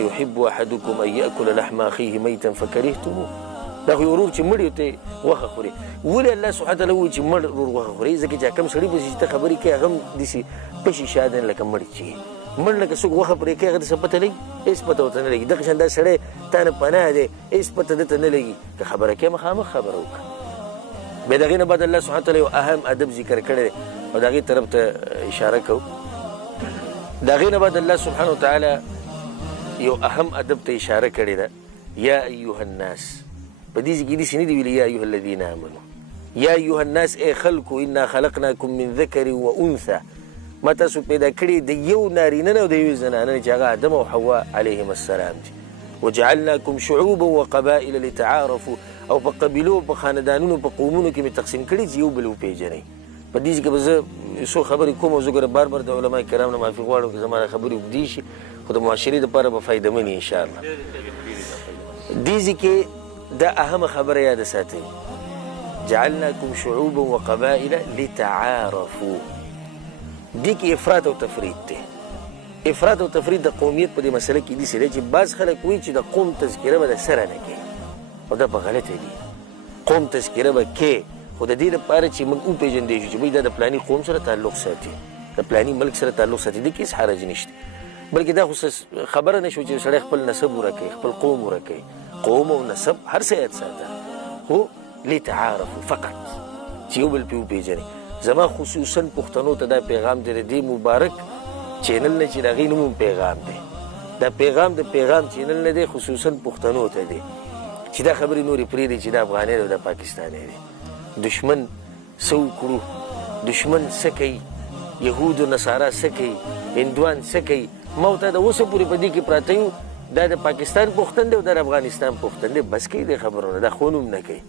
ايحب احدكم ان ياكل لحم اخيه ميتا فكرهتموه. دا خو ورور چې مړ ته غوښه خوري، ولې الله سبحانه وتعالی وایي چې مړ ورور غوښه خوري؟ ځکه چې کوم سړي پسې چې ته خبرې کوې هغه هم داسې پشي شادن لکه مړ چې مړ لکه څوک غوښه پرې کوي هغه ته څه پته لګي؟ هېڅ پته ورته نه لګي. دغه شان دا سړی تا نه پناه دی، هېڅ پته دته نه لګي. که خبره کوې مخامخ خبره وکړه. بیا د هغې نه بعد الله سبحانه وتعالی یو اهم ادب ذکر کړی دی او د هغې طرف ته اشاره کوو. د هغې نه بعد الله سبحانه وتعالی یو اهم ادب ته اشاره کړې ده. یا ایها الناس، په دې کې داسې نه دي ویلي یا ایها الذین آمنو، یا ایها الناس ای خلکو انا خلقناکم من ذکر و انثى، ما تاسو پیدا کړي د یو نارینه نه او د یوې زنانه نه چې هغه آدم او حوا علیهم السلام دي. وجعلناکم شعوبا وقبائل لتعارفوا، او په قبیلو په خاندانونو په قومونو کې مې تقسیم کړي چې یو بل وپېژنئ. په دې کې به زه څو خبرې کوم او زه ګوره بار بار د علما کرام نه معافي غواړم که زما دا خبرې اوږدې شي، خو د معاشرې دپاره به فایدهمنې انشاءالله. دې کې دا اهمه خبره یاده ساتئ، جعلناکم شعوبا وقبائل لتعارفوا. دې کې افراط او تفرید دی. افراط او تفرید د قومیت په دې مسله کې داسې دی چې بعض خلک وایي چې د قوم تذکره به د سره نه کوي، او دا په غلطه دي. قوم تذکره به کوي خو د دې لپاره چې موږ وپېژندی شو چې بهی دا د پلاني قوم سره تعلق ساتي، د پلاني ملک سره تعلق ساتي. دې کې هېڅ حرج نشته، بلکې دا خو خبره نه شو چې سړی خپل نسب ورکوي، خپل قوم ورکوي. قوم او نسب هر څه یاد ساته، خو لتعارفوا فقط چې یو بل پې وپېژنئ. زما خصوصا پښتنو ته دا پیغام دی د دې مبارک چینل نه چې د هغې نوم پیغام دی. دا پیغام د پیغام چینل نه دی، خصوصا پښتنو ته دی چې دا خبرې نورې پرېږدي چې دا افغانی دی او دا پاکستانی دی. دشمن څه وکړو، دشمن څه کوي، یهود و نصارا څه کوي، هندوان څه کوي، ما ورته د اوسه پورې په دې کې پراته یو دا د پاکستان پښتون دی او دا د افغانستان پښتون دی. بس کوي دې خبرونه، دا خو نوم نه کوي.